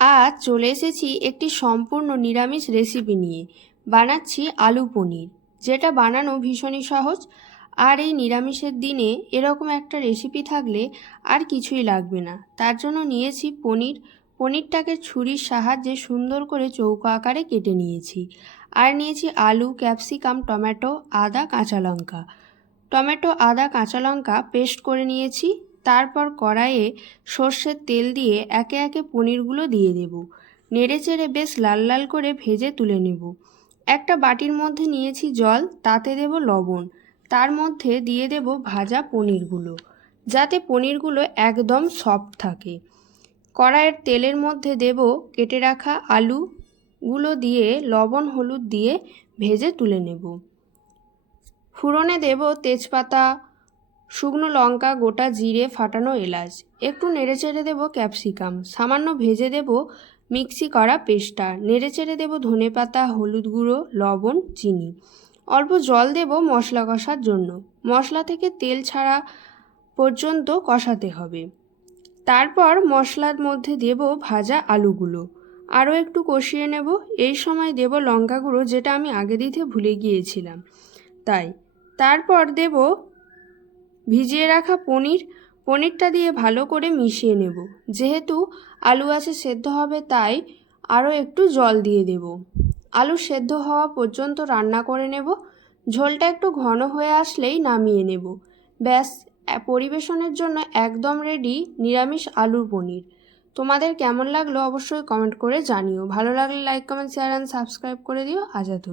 আজ চলে এসেছি একটি সম্পূর্ণ নিরামিষ রেসিপি নিয়ে। বানাচ্ছি আলু পনির, যেটা বানানো ভীষণই সহজ। আর এই নিরামিষের দিনে এরকম একটা রেসিপি থাকলে আর কিছুই লাগবে না। তার জন্য নিয়েছি পনিরটাকে ছুরির সাহায্যে সুন্দর করে চৌকো আকারে কেটে নিয়েছি। আর নিয়েছি আলু, ক্যাপসিকাম, টমেটো, আদা, কাঁচা লঙ্কা। টমেটো, আদা, কাঁচা লঙ্কা পেস্ট করে নিয়েছি। তারপর কড়াইয়ে সর্ষের তেল দিয়ে একে একে পনিরগুলো দিয়ে দেব। নেড়েচেড়ে বেশ লাল লাল করে ভেজে তুলে নেব। একটা বাটির মধ্যে নিয়েছি জল, তাতে দেব লবণ। তার মধ্যে দিয়ে দেব ভাজা পনিরগুলো, যাতে পনিরগুলো একদম সফট থাকে। কড়াইয়ের তেলের মধ্যে দেব কেটে রাখা আলুগুলো দিয়ে লবণ হলুদ দিয়ে ভেজে তুলে নেব। ফোড়নে দেব তেজপাতা, শুকনো লঙ্কা, গোটা জিরে, ফাটানো এলাচ। একটু নেড়েচেড়ে দেব ক্যাপসিকাম, সামান্য ভেজে দেব মিক্সি করা পেস্টটা। নেড়েচেড়ে দেব ধনেপাতা, হলুদ গুঁড়ো, লবণ, চিনি। অল্প জল দেব মশলা কষার জন্য। মশলা থেকে তেল ছাড়া পর্যন্ত কষাতে হবে। তারপর মশলার মধ্যে দেব ভাজা আলুগুলো, আরও একটু কষিয়ে নেব। এই সময় দেব লঙ্কা গুঁড়ো, যেটা আমি আগে দিতে ভুলে গিয়েছিলাম তাই। তারপর দেব ভিজিয়ে রাখা পনিরটা দিয়ে ভালো করে মিশিয়ে নেব। যেহেতু আলু আছে সেদ্ধ হবে, তাই আরও একটু জল দিয়ে দেব। আলু সেদ্ধ হওয়া পর্যন্ত রান্না করে নেব। ঝোলটা একটু ঘন হয়ে আসলেই নামিয়ে নেব। ব্যাস, পরিবেশনের জন্য একদম রেডি নিরামিষ আলুর পনির। তোমাদের কেমন লাগলো অবশ্যই কমেন্ট করে জানিও। ভালো লাগলে like, comment, share and subscribe করে দিও। আজাদ।